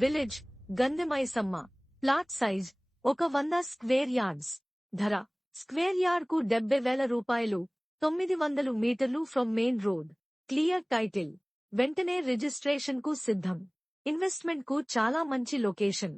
Village గంధమైసమ్మ. Plot size 100 square yards. ధర square yard కు 70,000 రూపాయలు. 900 మీటర్లు from main road. Clear title. వెంటనే రిజిస్ట్రేషన్ కు సిద్ధం. ఇన్వెస్ట్మెంట్ కు చాలా మంచి లొకేషన్.